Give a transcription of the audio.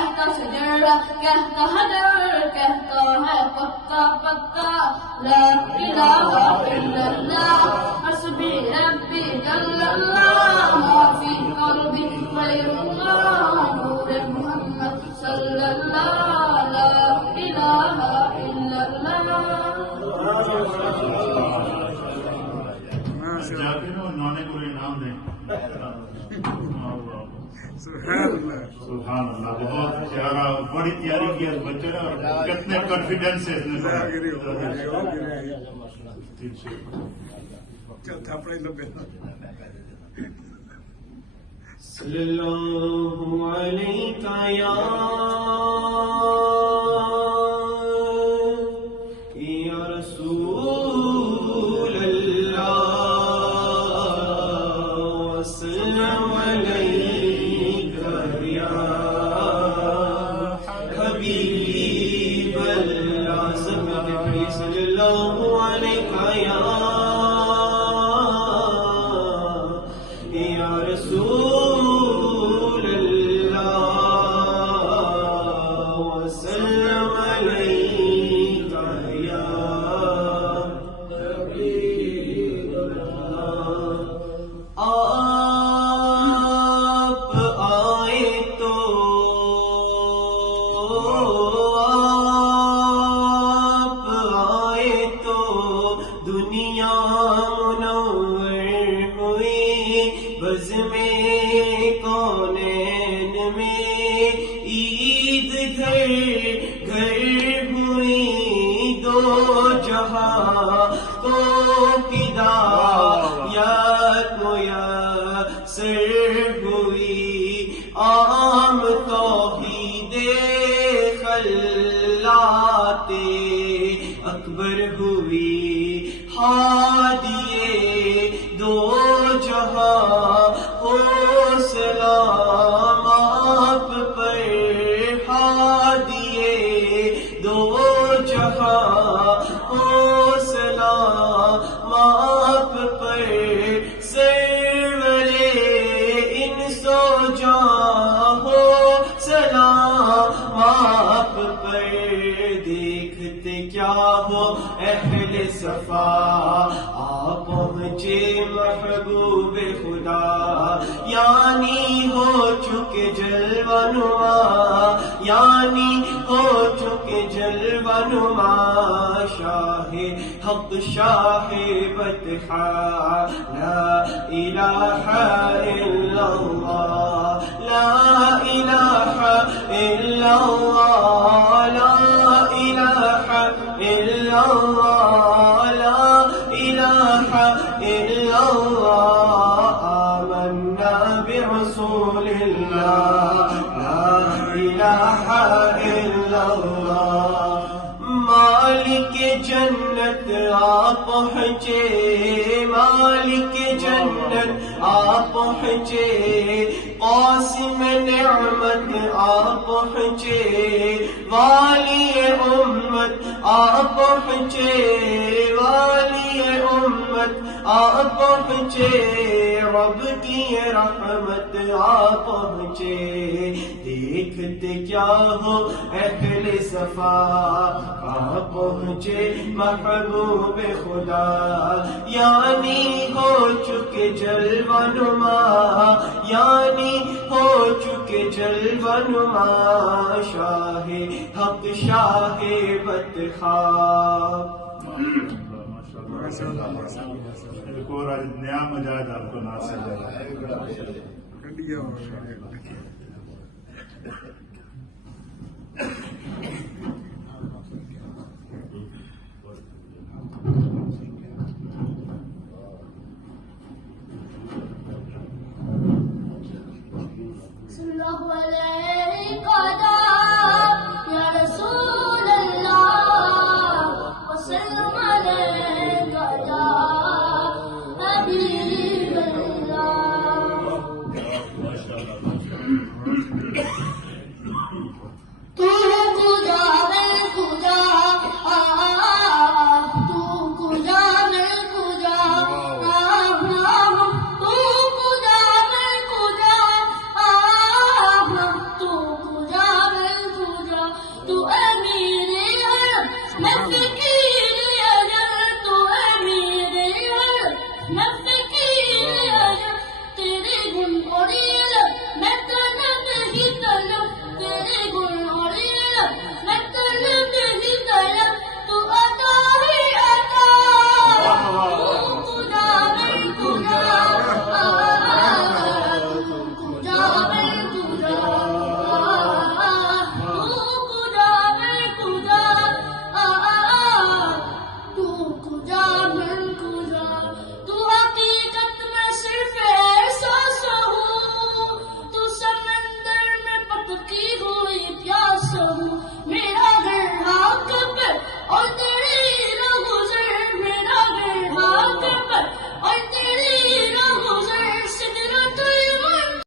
کہتا شجر کہتا حجر کہتا ہے پتا پتا لا الہ الا اللہ حسبی ربی جل اللہ ما فی قلبی غیر اللہ نور محمد صلی اللہ لا الہ الا اللہ. نانے کو انعام دیں. سبحان اللہ, بہت پیارا, بڑی تیاری کی ہے بچے نے, اور کتنے کانفیڈینس سے صلی اللہ علیہ یا رسول اللہ وسلم علیکہ یا حبیب اللہ. سب ملتے پڑھیے صلی اللہ علیہ یا رسول اللہ وسلم علیکہ یا حبیب اللہ. آپ آئے تو دنیا منور ہوئی, بزم کونین میں عید گھر گھر ہوئی, دو جہاں کو ہدایت میسر ہوئی, عام توحید خلات اکبر ہوئی, ہادیے دو جہاں ہو سلام آپ پر, ہادیے دو جہاں ہو سلام آپ پر, سرورے ان سو جہاں ہو سلام آپ پر. دیکھتے کیا ہو اہل صفا, آپ پہنچے محبوب خدا, یعنی ہو چکے جلوہ نما, یعنی ہو چکے جلوہ نما, شاہ حق شاہ بطحا لا الہ الا اللہ, لا الہ الا اللہ, لا الہ الا اللہ, لا الہ الا اللہ. آمنا برسول اللہ, لا الہ الا اللہ. مالک جنت آ پہنچے, مالک جنت آ پہنچے, قاسم نعمت آ پہنچے, والی امت آ پہنچے, والی امت آ پہنچے, رب کی رحمت آ پہنچے. دیکھتے کیا ہو اہل صفا, آ پہنچے محبوب خدا, یعنی ہو چکے جلوہ نما, یعنی ہو چکے جلوہ نما, شاہ حق شاہ بطحا. ایک اور آج نیا مجاہد آپ کو ناصر صلی اللہ علیہ